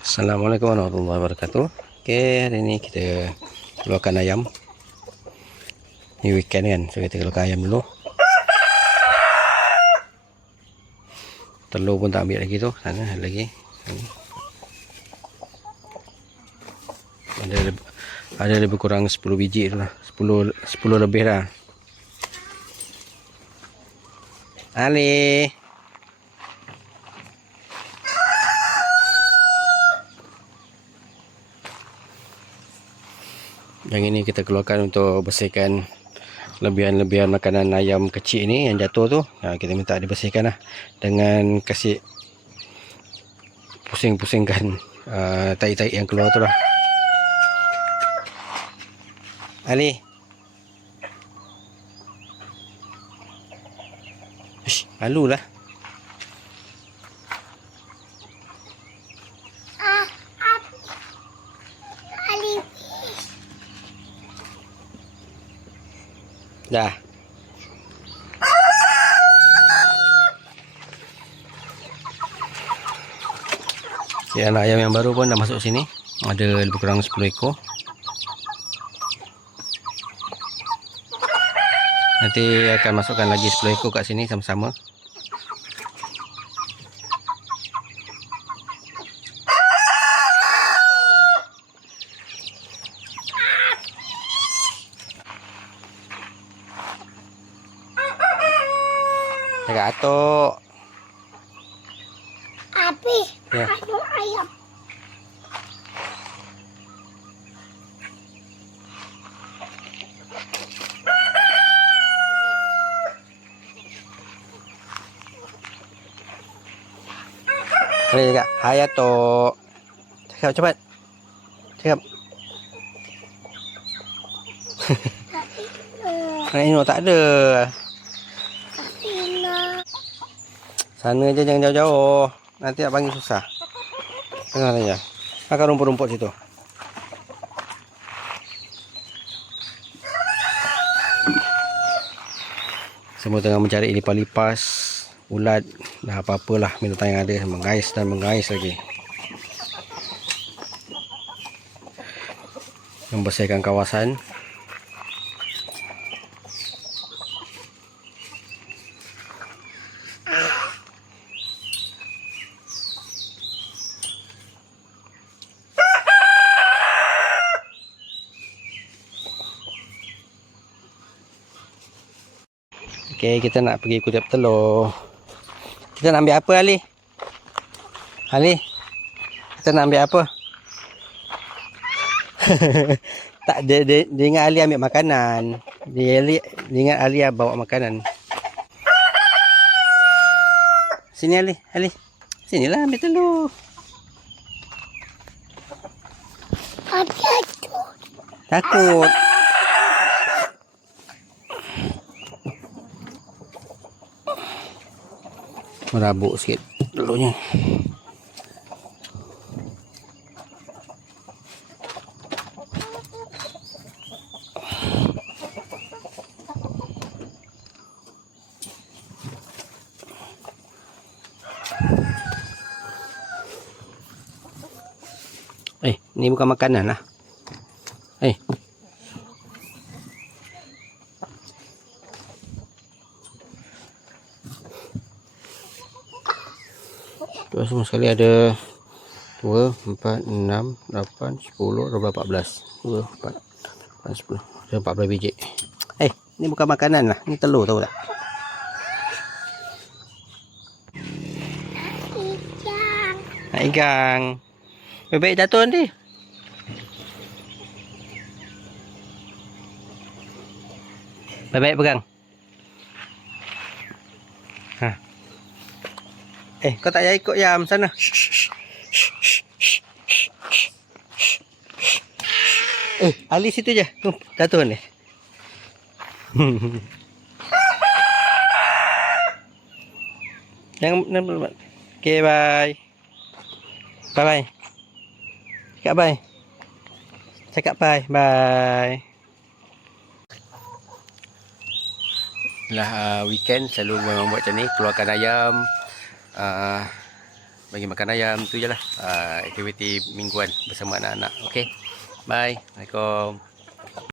Assalamualaikum warahmatullahi wabarakatuh. Oke, hari ini kita keluarkan ayam. Ini weekend kan, so kita keluarkan ayam dulu. Telur pun tak ambil lagi tu, sana ada lagi. Ada lebih kurang 10 biji tu lah. 10 lebih dah. Ali. Yang ini kita keluarkan untuk bersihkan lebihan-lebihan makanan ayam kecil ni yang jatuh tu. Kita minta dibersihkan lah dengan kasih pusing-pusingkan tahi-tahi yang keluar tu lah. Ali. Malu lah. Dah. Okay, anak ayam yang baru pun dah masuk sini. Ada lebih kurang 10 ekor. Nanti akan masukkan lagi 10 ekor kat sini sama-sama. Jaga atuk. Api, Ya. aduh ayam. Boleh jaga. Hai atuk. Cakap cepat. Cakap. Ini tak ada. Sana je, jangan jauh-jauh. Nanti nak panggil susah. Tengah saja. Makan rumput-rumput situ. Semua tengah mencari lipas-lipas, ulat, dah apa-apalah binatang yang ada. Mengais dan mengais lagi. Membersihkan kawasan. Okey, kita nak pergi kutip telur. Kita nak ambil apa, Ali? Ali? Kita nak ambil apa? Tak, dia ingat Ali ambil makanan. Dia ingat Ali bawa makanan. Sini Ali, Ali. Sinilah ambil telur. Takut. Merabuk sikit telurnya. Ni bukan makanan lah. Tu semua sekali ada 2, 4, 6, 8, 10, 12, 14. 2, 4, 10. Ada 14 biji. Ni bukan makanan lah. Ni telur, tahu tak? Nak ikan. Baik-baik jatuh nanti. Baik-baik pegang. Kau tak payah ikut Yam sana. Ali situ je. Tu, jatuh ni. Jangan. Okay, bye. Bye-bye. Cakap bye. Cakap bye. Bye. Lah weekend selalu memang buat macam ni, keluarkan ayam, bagi makan ayam. Tu je lah aktiviti mingguan bersama anak-anak. Okay, bye. Assalamualaikum.